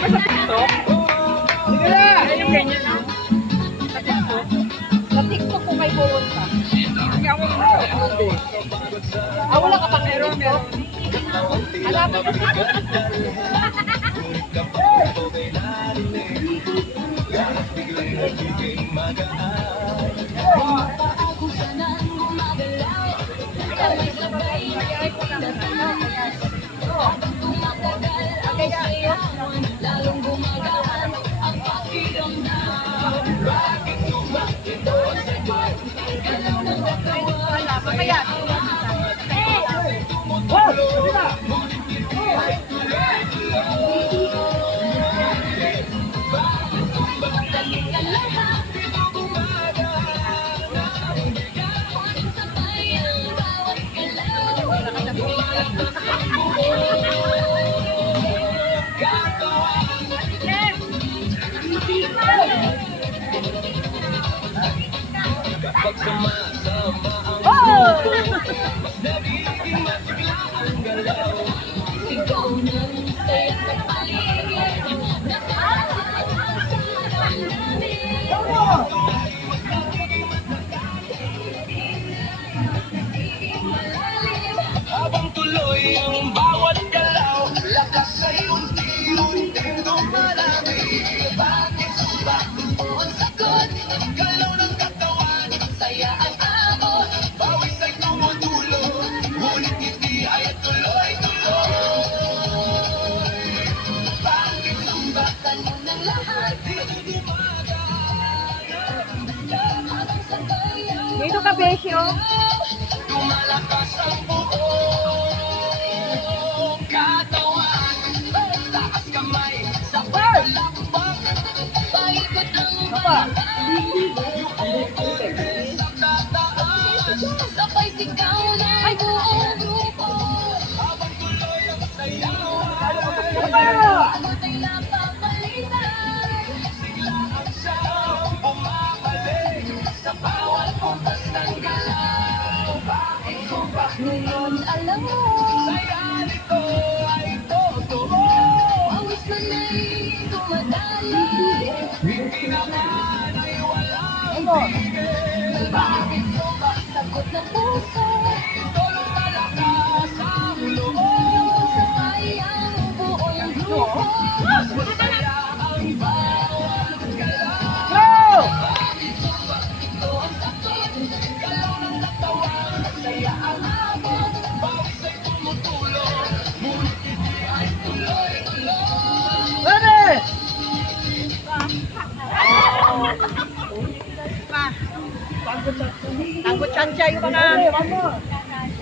ka sa TikTok? Sige na! Yung ganyan na. Sa TikTok? Sa TikTok ko kay pumunta. Hindi ako naman. Wala ka pang Meron. Hanapin ko. Habang tuloy ang bawat galaw, lakas ay unti-unting dumarami. Bakit ba ang sagot? Galaw ng katawan, saya at amo. Pawis ay tumutulo, ngunit ngiti ay tuloy-tuloy. Bakit sumbatan mo ng lahat? Dito dumagana, sabay ang Dito ka, Besyo. lumalakas ang buong katawan. Taas kamay, sabay lambak. Paikot ang sa tataas. Sabay sigaw ng buong grupo. Habang tuloy ang sayawan. Abot ay napapalitan. Siglaan siyang bumabalik sa bawat bukas ng galaw. Ngayon alam mo, saya nito ay totoo. Pawis man ay dumadaloy, hindi naman ay walang tigil. Bakit sumasagot ng puso? Ito lumalakas ang loob. Sabay ang buong grupo. Masaya ang bawat galaw. Bakit sumasagot ito ang sakit? Galaw ng katawan, saya ang habot. Bawis ay tumutulo, ngunit hindi ay tuloy-tuloy. Ready! Tanggo chansya yung mga...